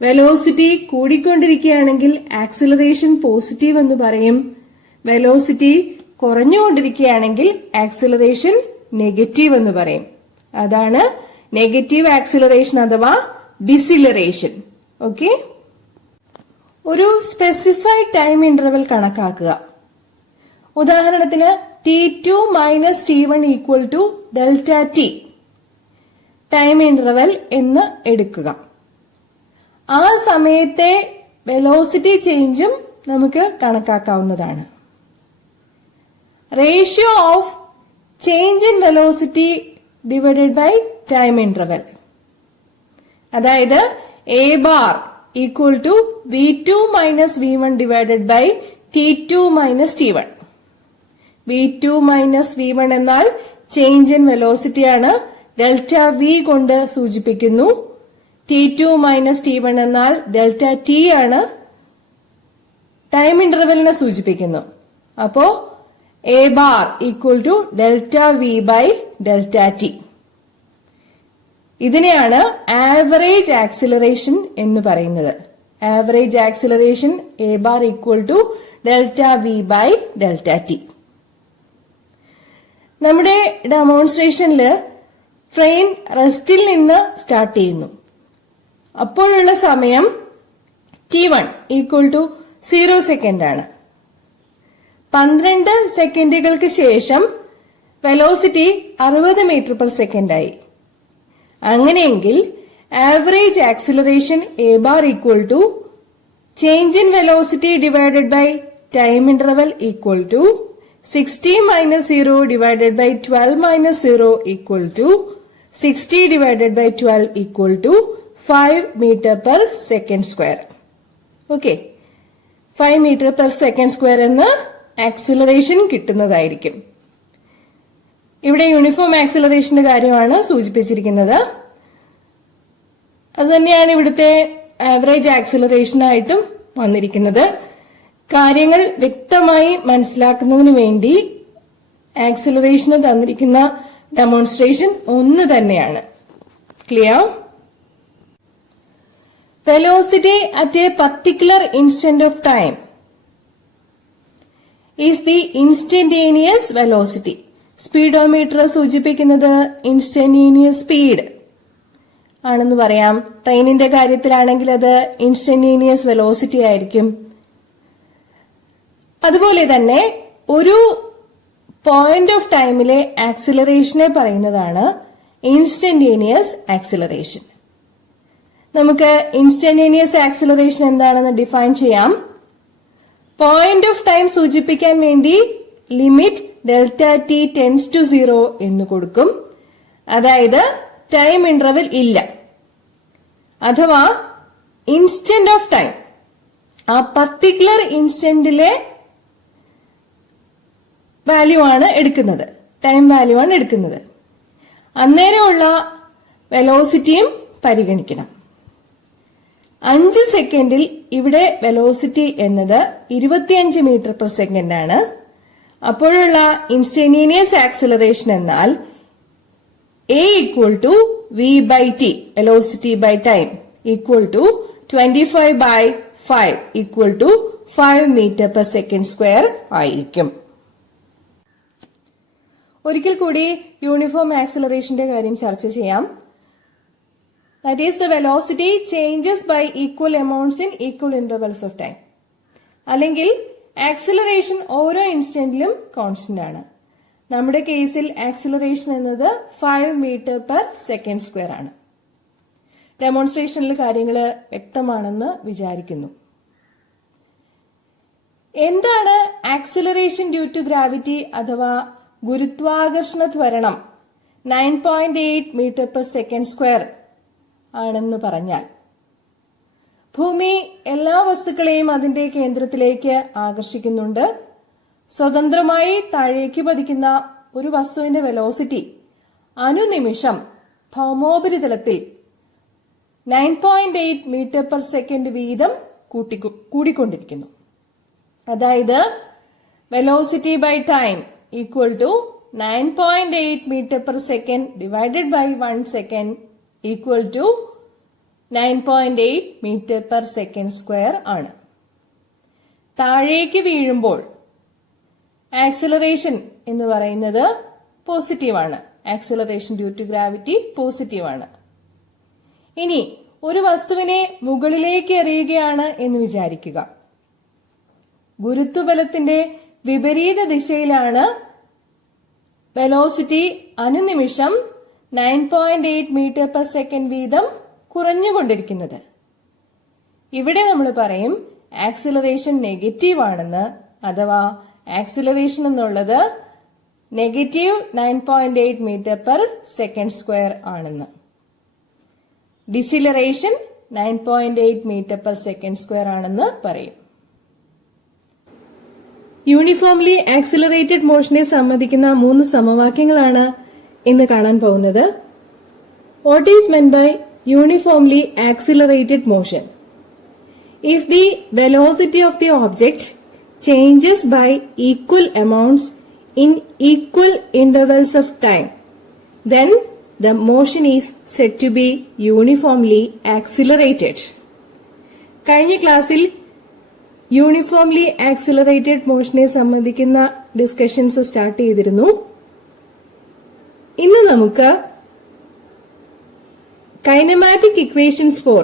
വെലോസിറ്റി കൂടിക്കൊണ്ടിരിക്കുകയാണെങ്കിൽ ആക്സിലറേഷൻ പോസിറ്റീവ് എന്ന് പറയും. വെലോസിറ്റി കുറഞ്ഞുകൊണ്ടിരിക്കുകയാണെങ്കിൽ ആക്സിലറേഷൻ നെഗറ്റീവ് എന്ന് പറയും. അതാണ് നെഗറ്റീവ് ആക്സിലറേഷൻ അഥവാ ഡിസിലറേഷൻ. ഓക്കെ, ഒരു സ്പെസിഫൈഡ് ടൈം ഇന്റർവെൽ കണക്കാക്കുക. ഉദാഹരണത്തിന് T2 minus T1 equal to delta T time interval എന്ന് എടുക്കുക. ആ സമയത്തെ വെലോസിറ്റി ചേഞ്ചും നമുക്ക് കണക്കാക്കാവുന്നതാണ്. Ratio of change in velocity divided by time interval, അതായത് A bar equal to V2 minus V1 divided by T2 minus T1. V2 minus V1 എന്നാൽ change in velocity ആണ്, ഡെൽറ്റ V കൊണ്ട് സൂചിപ്പിക്കുന്നു. T2 മൈനസ് T1 എന്നാൽ delta T ആണ്, time ഇന്റർവെലിനെ സൂചിപ്പിക്കുന്നു. അപ്പോ A bar equal to delta V by delta T. ഇതിനെയാണ് ആവറേജ് ആക്സിലറേഷൻ എന്ന് പറയുന്നത്. Average acceleration A bar equal to delta V by delta T. നമ്മുടെ ഡെമോൺസ്ട്രേഷനില് ട്രെയിൻ റെസ്റ്റിൽ നിന്ന് സ്റ്റാർട്ട് ചെയ്യുന്നു. അപ്പോഴുള്ള സമയം T1 ഈക്വൽ ടു 0 സെക്കൻഡ് ആണ്. 12 സെക്കൻഡുകൾക്ക് ശേഷം വെലോസിറ്റി 60 മീറ്റർ പെർ സെക്കൻഡ് ആയി. അങ്ങനെയെങ്കിൽ average acceleration A bar equal to change in velocity divided by time interval equal to 60 minus 0 divided by 12 minus 0 equal to 60 divided by 12 equal to 5 metre per second square. Okay, 5 metre per second square എന്ന് acceleration കിട്ടുന്നതായിരിക്കും. ഇവിടെ uniform ആക്സിലറേഷന്റെ കാര്യമാണ് സൂചിപ്പിച്ചിരിക്കുന്നത്. അതുതന്നെയാണ് ഇവിടുത്തെ average ആക്സിലറേഷനായിട്ടും വന്നിരിക്കുന്നത്. കാര്യങ്ങൾ വ്യക്തമായി മനസ്സിലാക്കുന്നതിന് വേണ്ടി ആക്സിലറേഷന് തന്നിരിക്കുന്ന ഡെമോൺസ്ട്രേഷൻ ഒന്ന് തന്നെയാണ്. Clear? Velocity at A particular instant of time is the instantaneous velocity. Speedometer സൂചിപ്പിക്കുന്നത് ഇൻസ്റ്റന്റേനിയസ് സ്പീഡ് ആണെന്ന് പറയാം. ട്രെയിനിന്റെ കാര്യത്തിലാണെങ്കിൽ അത് ഇൻസ്റ്റന്റേനിയസ് വെലോസിറ്റി ആയിരിക്കും. അതുപോലെ തന്നെ ഒരു പോയിന്റ് ഓഫ് ടൈമിലെ ആക്സിലറേഷനെ പറയുന്നതാണ് ഇൻസ്റ്റന്റേനിയസ് ആക്സിലറേഷൻ. നമുക്ക് ഇൻസ്റ്റന്റേനിയസ് ആക്സിലറേഷൻ എന്താണെന്ന് ഡിഫൈൻ ചെയ്യാം. പോയിന്റ് ഓഫ് ടൈം സൂചിപ്പിക്കാൻ വേണ്ടി limit delta T tends to 0 എന്ന് കൊടുക്കും. അതായത് ടൈം ഇന്റർവെൽ ഇല്ല, അഥവാ ഇൻസ്റ്റന്റ് ഓഫ് ടൈം, ആ പർട്ടിക്കുലർ ഇൻസ്റ്റന്റിലെ വാല്യൂ ആണ് എടുക്കുന്നത്, ടൈം വാല്യൂ ആണ് എടുക്കുന്നത്. അന്നേരമുള്ള വെലോസിറ്റിയും പരിഗണിക്കണം. 5 സെക്കൻഡിൽ ഇവിടെ വെലോസിറ്റി എന്നത് 25 മീറ്റർ പെർ സെക്കൻഡ് ആണ്. അപ്പോഴുള്ള ഇൻസ്റ്റന്റേനിയസ് ആക്സിലറേഷൻ എന്നാൽ A equal to V by T, velocity by time, equal to 25 by 5 equal to 5 metre per second square ആയിരിക്കും. ഒരിക്കൽ കൂടി യൂണിഫോം ആക്സിലറേഷന്റെ കാര്യം ചർച്ച ചെയ്യാം. That is, the velocity changes by equal amounts in equal intervals of time. അല്ലെങ്കിൽ acceleration ഓരോ ഇൻസ്റ്റന്റിലും constant ആണ്. നമ്മുടെ കേസിൽ ആക്സിലറേഷൻ എന്നത് 5 മീറ്റർ പെർ സെക്കൻഡ് സ്ക്വയർ ആണ്. ഡെമോൺസ്ട്രേഷനിൽ കാര്യങ്ങൾ വ്യക്തമാണെന്ന് വിചാരിക്കുന്നു. എന്താണ് ആക്സിലറേഷൻ ഡ്യൂ ടു ഗ്രാവിറ്റി അഥവാ ഗുരുത്വാകർഷണ ത്വരണം 9.8 മീറ്റർ പെർ സെക്കൻഡ് സ്ക്വയർ ആണെന്ന് പറഞ്ഞാൽ, ഭൂമി എല്ലാ വസ്തുക്കളെയും അതിന്റെ കേന്ദ്രത്തിലേക്ക് ആകർഷിക്കുന്നുണ്ട്. സ്വതന്ത്രമായി താഴേക്ക് പതിക്കുന്ന ഒരു വസ്തുവിന്റെ വെലോസിറ്റി അനുനിമിഷം ഭൗമോപരിതലത്തിൽ 9.8 മീറ്റർ പെർ സെക്കൻഡ് വീതം കൂടിക്കൊണ്ടിരിക്കുന്നു. അതായത് velocity by time equal to 9.8 metre per second divided by 1 second equal to 9.8 metre per second square ആണ്. താഴേക്ക് വീഴുമ്പോൾ ആക്സിലറേഷൻ എന്ന് പറയുന്നത് പോസിറ്റീവാണ്. ആക്സിലറേഷൻ ഡ്യൂ ടു ഗ്രാവിറ്റി പോസിറ്റീവാണ്. ഇനി ഒരു വസ്തുവിനെ മുകളിലേക്ക് എറിയുകയാണ് എന്ന് വിചാരിക്കുക. ഗുരുത്വബലത്തിന്റെ വിപരീത ദിശയിലാണ് വെലോസിറ്റി അനുനിമിഷം 9.8 മീറ്റർ പെർ സെക്കൻഡ് വീതം കുറഞ്ഞുകൊണ്ടിരിക്കുന്നത്. ഇവിടെ നമ്മൾ പറയും ആക്സിലറേഷൻ നെഗറ്റീവ് ആണെന്ന്, അഥവാ ആക്സിലറേഷൻ എന്നുള്ളത് negative 9.8 metre per second square ആണെന്ന്. Deceleration 9.8 metre per second square ആണെന്ന് പറയും. യൂണിഫോംലി ആക്സിലറേറ്റഡ് മോഷനെ സംബന്ധിക്കുന്ന 3 സമവാക്യങ്ങളാണ് ഇന്ന് കാണാൻ പോകുന്നത്. What is meant by uniformly accelerated motion? If the velocity of the object changes by equal amounts in equal intervals of time, then the motion is said to be uniformly accelerated. കഴിഞ്ഞ ക്ലാസ്സിൽ uniformly accelerated മോഷനെ സംബന്ധിക്കുന്ന discussions start ചെയ്തിരുന്നു. ഇന്ന് നമുക്ക് kinematic equations for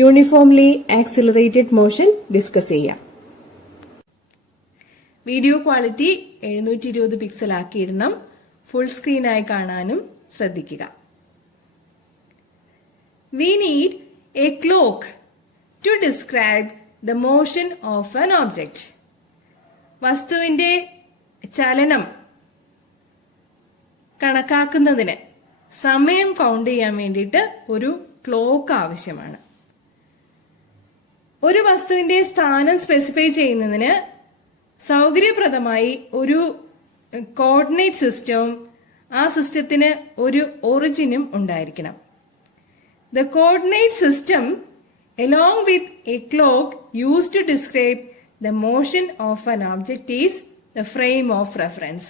uniformly accelerated motion discuss ചെയ്യാം. Video quality 720 pixel ആക്കിയിടണം. Full സ്ക്രീനായി കാണാനും ശ്രദ്ധിക്കുക. We need a clock to describe the motion of an object. വസ്തുവിന്റെ ചലനം കണക്കാക്കുന്നതിന്, സമയം കൗണ്ട് ചെയ്യാൻ വേണ്ടിയിട്ട് ഒരു ക്ലോക്ക് ആവശ്യമാണ്. ഒരു വസ്തുവിന്റെ സ്ഥാനം സ്പെസിഫൈ ചെയ്യുന്നതിന് സൗകര്യപ്രദമായി ഒരു കോർഡിനേറ്റ് സിസ്റ്റവും ആ സിസ്റ്റത്തിന് ഒരു ഒറിജിനും ഉണ്ടായിരിക്കണം. The coordinate system along with a clock used to describe the motion of an object is the frame of reference.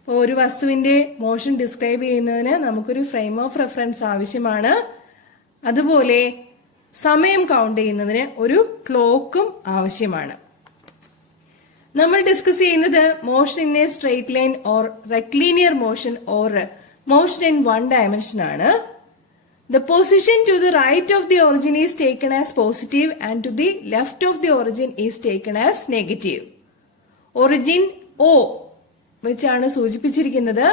അപ്പോൾ ഒരു വസ്തുവിന്റെ മോഷൻ ഡിസ്ക്രൈബ് ചെയ്യുന്നതിന് നമുക്കൊരു ഫ്രെയിം ഓഫ് റെഫറൻസ് ആവശ്യമാണ്. അതുപോലെ സമയം കൗണ്ട് ചെയ്യുന്നതിന് ഒരു ക്ലോക്കും ആവശ്യമാണ്. നമ്മൾ ഡിസ്കസ് ചെയ്യുന്നത് motion in a straight line or റെക്ലീനിയർ motion or motion in 1 dimension ആണ്. The position to the right of the origin is taken as positive and to the left of the origin is taken as negative. Origin O വെച്ചാണ് സൂചിപ്പിച്ചിരിക്കുന്നത്.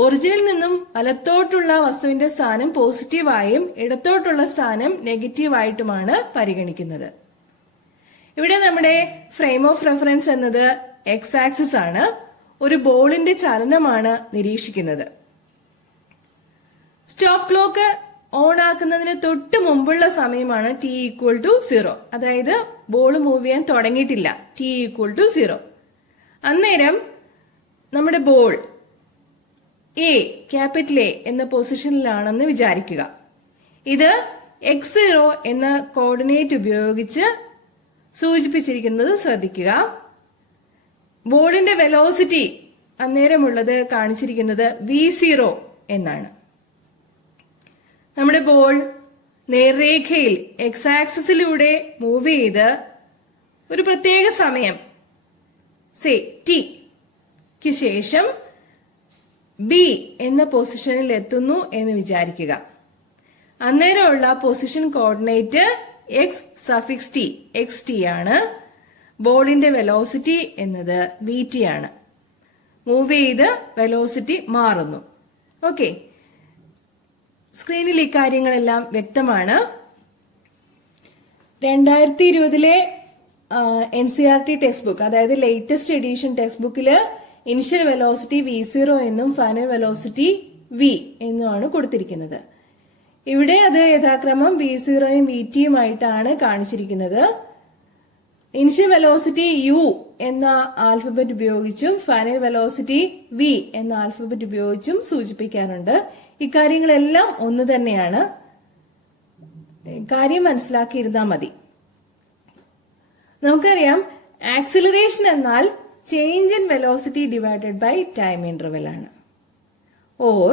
ഒറിജിനിൽ നിന്നും വലത്തോട്ടുള്ള വസ്തുവിന്റെ സ്ഥാനം പോസിറ്റീവായും ഇടത്തോട്ടുള്ള സ്ഥാനം നെഗറ്റീവായിട്ടുമാണ് പരിഗണിക്കുന്നത്. ഇവിടെ നമ്മുടെ ഫ്രെയിം ഓഫ് റെഫറൻസ് എന്നത് എക്സ് ആക്സിസ് ആണ്. ഒരു ബോളിന്റെ ചലനമാണ് നിരീക്ഷിക്കുന്നത്. സ്റ്റോപ്പ് ക്ലോക്ക് ഓൺ ആക്കുന്നതിന് തൊട്ട് മുമ്പുള്ള സമയമാണ് t ഈക്വൽ ടു 0. അതായത് ബോൾ മൂവ് ചെയ്യാൻ തുടങ്ങിയിട്ടില്ല. t equal to 0. അന്നേരം നമ്മുടെ ബോൾ ക്യാപിറ്റൽ എ എന്ന പൊസിഷനിലാണെന്ന് വിചാരിക്കുക. ഇത് x0 എന്ന കോർഡിനേറ്റ് ഉപയോഗിച്ച് സൂചിപ്പിച്ചിരിക്കുന്നത് ശ്രദ്ധിക്കുക. ബോളിന്റെ വെലോസിറ്റി അന്നേരമുള്ളത് കാണിച്ചിരിക്കുന്നത് v0 എന്നാണ്. നമ്മുടെ ബോൾ നേർരേഖയിൽ എക്സ് ആക്സിസിലൂടെ മൂവ് ചെയ്ത് ഒരു പ്രത്യേക സമയം ടി ക്ക് ശേഷം ബി എന്ന പൊസിഷനിൽ എത്തുന്നു എന്ന് വിചാരിക്കുക. അന്നേരമുള്ള പൊസിഷൻ കോർഡിനേറ്റ് xt ആണ്. ബോളിന്റെ വെലോസിറ്റി എന്നത് vt ആണ്. മൂവ് ചെയ്ത് വെലോസിറ്റി മാറുന്നു. ഓക്കെ, സ്ക്രീനിൽ ഇക്കാര്യങ്ങളെല്ലാം വ്യക്തമാണ്. 2020 NCERT ടെക്സ്റ്റ് ബുക്ക്, അതായത് ലേറ്റസ്റ്റ് എഡിഷൻ ടെക്സ്റ്റ് ബുക്കില് ഇനിഷ്യൽ വെലോസിറ്റി v0 എന്നും ഫൈനൽ വെലോസിറ്റി v എന്നുമാണ് കൊടുത്തിരിക്കുന്നത്. ഇവിടെ അത് യഥാക്രമം v0യും vtയും ആയിട്ടാണ് കാണിച്ചിരിക്കുന്നത്. ഇനിഷ്യൽ വെലോസിറ്റി u എന്ന ആൽഫബറ്റ് ഉപയോഗിച്ചും ഫൈനൽ വെലോസിറ്റി v എന്ന ആൽഫബറ്റ് ഉപയോഗിച്ചും സൂചിപ്പിക്കാറുണ്ട്. ഇക്കാര്യങ്ങളെല്ലാം ഒന്ന് തന്നെയാണ്. കാര്യം മനസ്സിലാക്കിയിരുന്നാൽ മതി. നമുക്കറിയാം ആക്സിലറേഷൻ എന്നാൽ change in velocity divided by time interval ആണ്. Or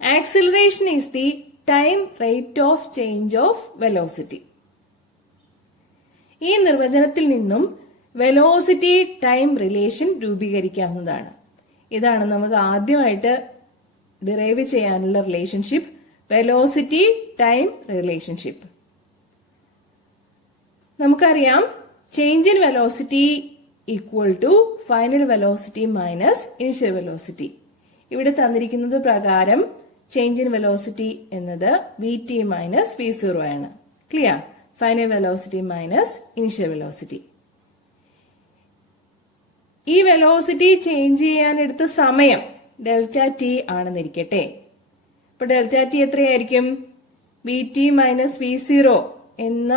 acceleration is the time rate of change of velocity. ഈ നിർവചനത്തിൽ നിന്നും വെലോസിറ്റി ടൈം റിലേഷൻ രൂപീകരിക്കാവുന്നതാണ്. ഇതാണ് നമുക്ക് ആദ്യമായിട്ട് ഡിറൈവ് ചെയ്യാനുള്ള റിലേഷൻഷിപ്പ്, വെലോസിറ്റി ടൈം റിലേഷൻഷിപ്പ്. നമുക്കറിയാം change in velocity equal to final velocity minus initial velocity. ഇവിടെ തന്നിരിക്കുന്നത് പ്രകാരം ചേഞ്ച് ഇൻ വെലോസിറ്റി എന്നത് vt മൈനസ് v0 ആണ്. Clear? Final velocity minus initial velocity. ഈ വെലോസിറ്റി ചേഞ്ച് ചെയ്യാൻ എടുത്ത സമയം ഡെൽറ്റ ടി ആണെന്നിരിക്കട്ടെ. ഇപ്പൊ ഡെൽറ്റ ടി എത്രയായിരിക്കും? vt മൈനസ് v0 എന്ന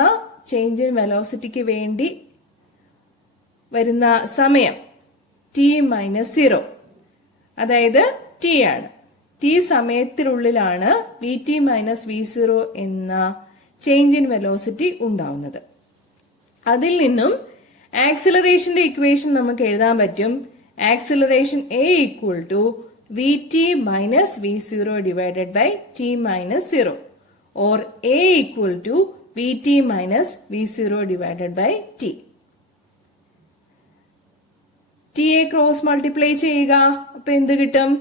ചേഞ്ച് ഇൻ വെലോസിറ്റിക്ക് വേണ്ടി വരുന്ന സമയം t മൈനസ് 0, അതായത് t ആണ്. t സമയത്തിനുള്ളിലാണ് vt മൈനസ് v0 എന്ന ചേഞ്ച് ഇൻ വെലോസിറ്റി ഉണ്ടാവുന്നത്. അതിൽ നിന്നും ആക്സിലറേഷന്റെ ഇക്വേഷൻ നമുക്ക് എഴുതാൻ പറ്റും. Acceleration a equal to vt minus v0 divided by t minus 0, or a equal to vt minus v0 divided by t. t യെ cross multiply ചെയ്യുക. അപ്പൊ എന്ത് കിട്ടും?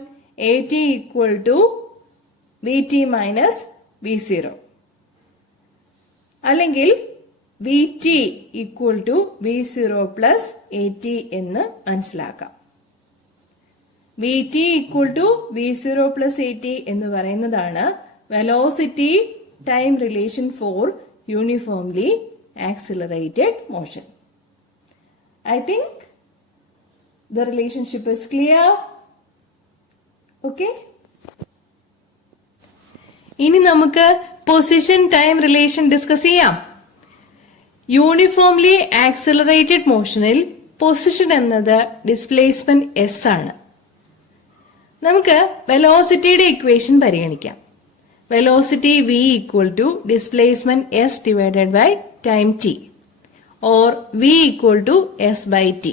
at equal to vt minus v0, അല്ലെങ്കിൽ vt equal to v0 plus at എന്ന് മനസ്സിലാക്കാം. vt equal to v0 plus at എന്ന് പറയുന്നതാണ് velocity time relation for uniformly accelerated motion. I think the relationship is clear. Okay? ഇനി നമുക്ക് position time relation discuss ചെയ്യാം. Uniformly accelerated മോഷനിൽ position എന്നത് displacement s ആണ്. നമുക്ക് വെലോസിറ്റിയുടെ ഇക്വേഷൻ പരിഗണിക്കാം. Velocity v equal to displacement s divided by time t, or v equal to s by t.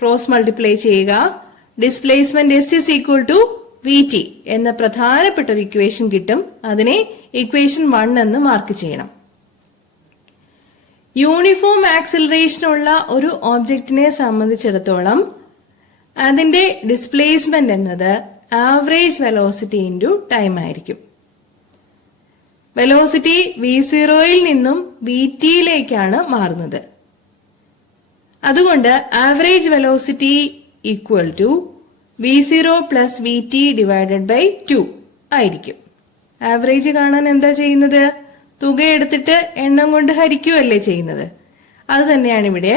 Cross multiply ചെയ്യുക. Displacement s is equal to vt എന്ന പ്രധാനപ്പെട്ട ഒരു ഇക്വേഷൻ കിട്ടും. അതിനെ ഇക്വേഷൻ 1 എന്ന് മാർക്ക് ചെയ്യണം. യൂണിഫോം ആക്സിലറേഷനുള്ള ഒരു ഓബ്ജക്റ്റിനെ സംബന്ധിച്ചിടത്തോളം അതിന്റെ ഡിസ്പ്ലേസ്മെന്റ് എന്നത് ആവറേജ് വെലോസിറ്റി ഇൻറ്റു ടൈം ആയിരിക്കും. വെലോസിറ്റി v0യിൽ നിന്നും vtയിലേക്കാണ് മാറുന്നത്. അതുകൊണ്ട് average velocity equal to v0 plus vt divided by 2 ആയിരിക്കും. ആവറേജ് കാണാൻ എന്താ ചെയ്യുന്നത്? തുക എടുത്തിട്ട് എണ്ണം കൊണ്ട് ഹരിക്കുകയല്ലേ ചെയ്യുന്നത്. അത് തന്നെയാണ് ഇവിടെ.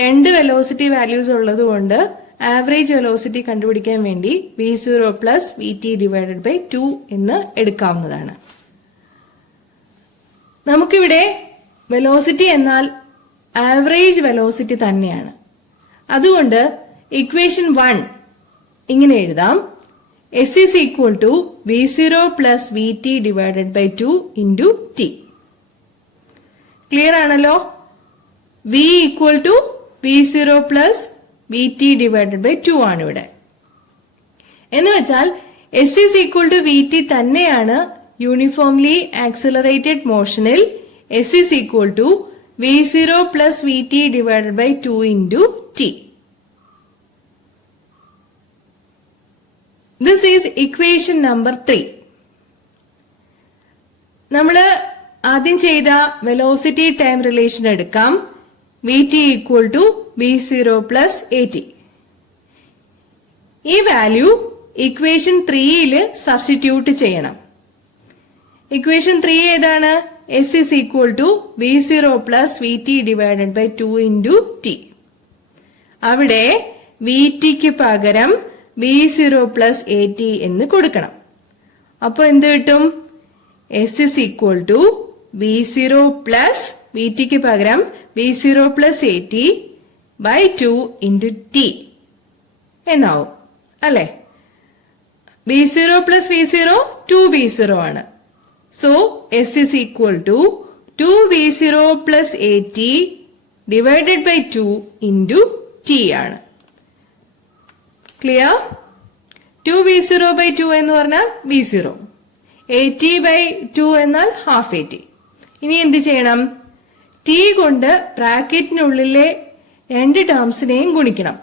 രണ്ട് വെലോസിറ്റി വാല്യൂസ് ഉള്ളതുകൊണ്ട് ആവറേജ് വെലോസിറ്റി കണ്ടുപിടിക്കാൻ വേണ്ടി v0 plus vt divided by 2 എന്ന് എടുക്കാവുന്നതാണ്. നമുക്കിവിടെ വെലോസിറ്റി എന്നാൽ ആവറേജ് വെലോസിറ്റി തന്നെയാണ്. അതുകൊണ്ട് ഇക്വേഷൻ 1 ഇങ്ങനെ എഴുതാം. s is equal to v0 plus vt divided by 2 into t. Clear ആണല്ലോ? v equal to v0 plus vt divided by 2 ആണ് ഇവിടെ. എന്ന് വെച്ചാൽ s is equal to vt തന്നെയാണ് യൂണിഫോംലി ആക്സിലറേറ്റഡ് മോഷനിൽ s is equal to v0 plus vt divided by 2 into t. This is equation number 3. നമ്മൾ ആദ്യം ചെയ്ത വെലോസിറ്റി ടൈം റിലേഷൻ എടുക്കാം. Vt equal to v0 plus at. ഈ value equation 3യിൽ substitute ചെയ്യണം. Equation 3 ഏതാണ്? S is equal to v0 plus vt divided by 2 into t. അവിടെ vtക്ക് പകരം v0 plus at എന്ന് കൊടുക്കണം. അപ്പൊ എന്ത് കിട്ടും? S is equal to v0 plus vtക്ക് പകരം v0 plus at by 2 into t എന്നാവും അല്ലെ? v0 plus v0 2v0 ആണ്. So S is equal to 2v0 plus at divided by 2 into t ആണ്. ക്ലിയർ? 2v0 by 2 എന്ന് പറഞ്ഞാൽ v0, at by 2 എന്നാൽ half at. ഇനി എന്ത് ചെയ്യണം? t കൊണ്ട് ബ്രാക്കറ്റിനുള്ളിലെ രണ്ട് ടേംസിനെയും ഗുണിക്കണം.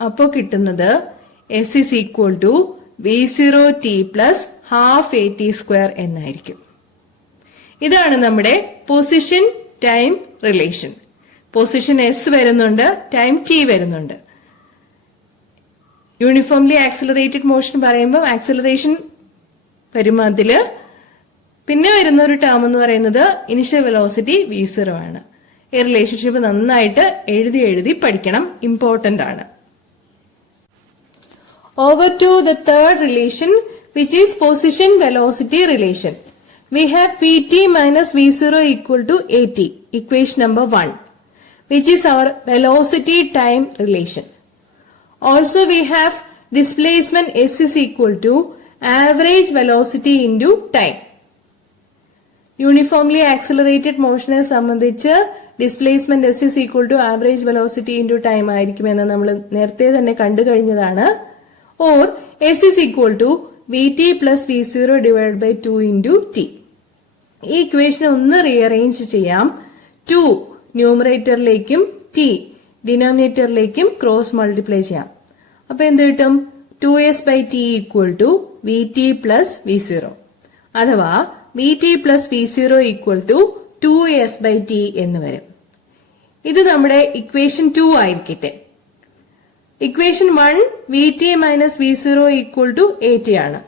അപ്പോൾ കിട്ടുന്നത് S is equal to v0t plus half at square എന്നായിരിക്കും. ഇതാണ് നമ്മുടെ position time relation. Position S വരുന്നുണ്ട്, ടൈം t വരുന്നുണ്ട്. യൂണിഫോംലി ആക്സിലറേറ്റഡ് മോഷൻ പറയുമ്പോൾ ആക്സിലറേഷൻ വരുമ്പോൾ അതില് പിന്നെ വരുന്ന ഒരു ടേം എന്ന് പറയുന്നത് ഇനിഷ്യൽ വെലോസിറ്റി v0 ആണ്. ഈ റിലേഷൻഷിപ്പ് നന്നായിട്ട് എഴുതി പഠിക്കണം, ഇമ്പോർട്ടന്റ് ആണ്. Over to the third relation, which is position velocity relation. We have Vt minus V0 equal to At, equation number 1, which is our velocity time relation. Also we have displacement S is equal to average velocity into time. Uniformly accelerated motion സംബന്ധിച്ച് displacement S is equal to average velocity into time ആയിരിക്കുമെന്ന് നമ്മൾ നേരത്തെ തന്നെ കണ്ടു കഴിഞ്ഞതാണ്. Or S is equal to Vt plus V0 divided by 2 into t. ഈ equation ഒന്ന് rearrange ചെയ്യാം. 2 ന്യൂമറേറ്ററിലേക്കും t ഡിനോമിനേറ്ററിലേക്കും ക്രോസ് മൾട്ടിപ്ലൈ ചെയ്യാം. അപ്പൊ എന്ത് കിട്ടും? 2s by t equal to Vt plus V0. അഥവാ Vt plus V0 equal to 2s by t എന്ന് വരും. ഇത് നമ്മുടെ ഇക്വേഷൻ 2 ആയിരിക്കട്ടെ. Equation 1 Vt minus V0 equal to At ആണ്.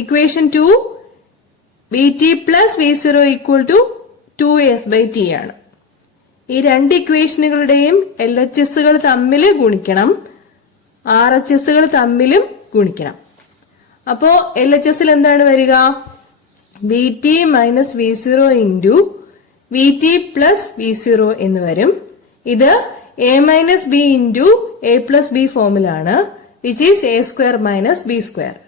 Equation 2 Vt plus V0 equal to 2s by t ആണ്. ഈ രണ്ട് ഇക്വേഷനുകളുടെയും LHSകൾ തമ്മിൽ ഗുണിക്കണം, RHSകൾ തമ്മിലും ഗുണിക്കണം. അപ്പോ LHSൽ എന്താണ് വരിക? Vt minus V0 into Vt plus V0 എന്ന് വരും. ഇത് a minus b into a plus b ഫോമിലാണ്, which is a square minus b square.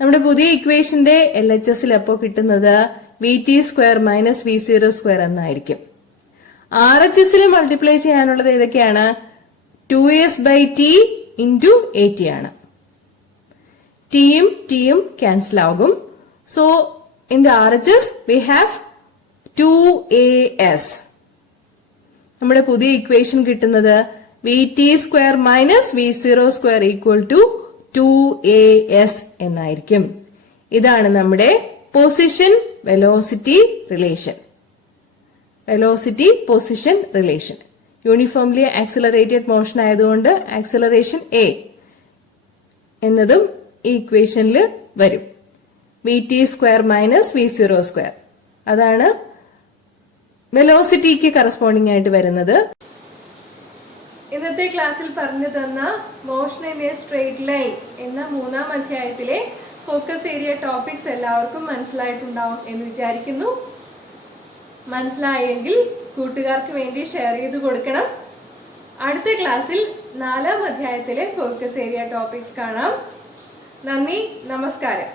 നമ്മുടെ പുതിയ ഇക്വേഷന്റെ LHSൽ അപ്പോൾ കിട്ടുന്നത് Vt square minus V0 square എന്നായിരിക്കും. RHSൽ മൾട്ടിപ്ലൈ ചെയ്യാനുള്ളത് ഏതൊക്കെയാണ്? 2s by t into at ആണ്. tയും tയും ക്യാൻസൽ ആകും. So in the RHS we have 2as. നമ്മുടെ പുതിയ ഇക്വേഷൻ കിട്ടുന്നത് Vt square minus V0 square equal to 2as എന്നായിരിക്കും. ഇതാണ് നമ്മുടെ position velocity relation. Velocity position relation. Uniformly accelerated motion ആയതുകൊണ്ട് acceleration a എന്നതും ഈ ഇക്വേഷനിൽ വരും. Vt square minus V0 square. അതാണ് വെലോസിറ്റിക്ക് കറസ്പോണ്ടിങ് ആയിട്ട് വരുന്നത്. ഇന്നത്തെ ക്ലാസ്സിൽ പറഞ്ഞു തന്ന motion in a straight line എന്ന 3-ാം അധ്യായത്തിലെ ഫോക്കസ് ഏരിയ ടോപ്പിക്സ് എല്ലാവർക്കും മനസ്സിലായിട്ടുണ്ടാവും എന്ന് വിചാരിക്കുന്നു. മനസ്സിലായെങ്കിൽ കൂട്ടുകാർക്ക് വേണ്ടി ഷെയർ ചെയ്ത് കൊടുക്കണം. അടുത്ത ക്ലാസ്സിൽ 4-ാം അധ്യായത്തിലെ ഫോക്കസ് ഏരിയ ടോപ്പിക്സ് കാണാം. നന്ദി, നമസ്കാരം.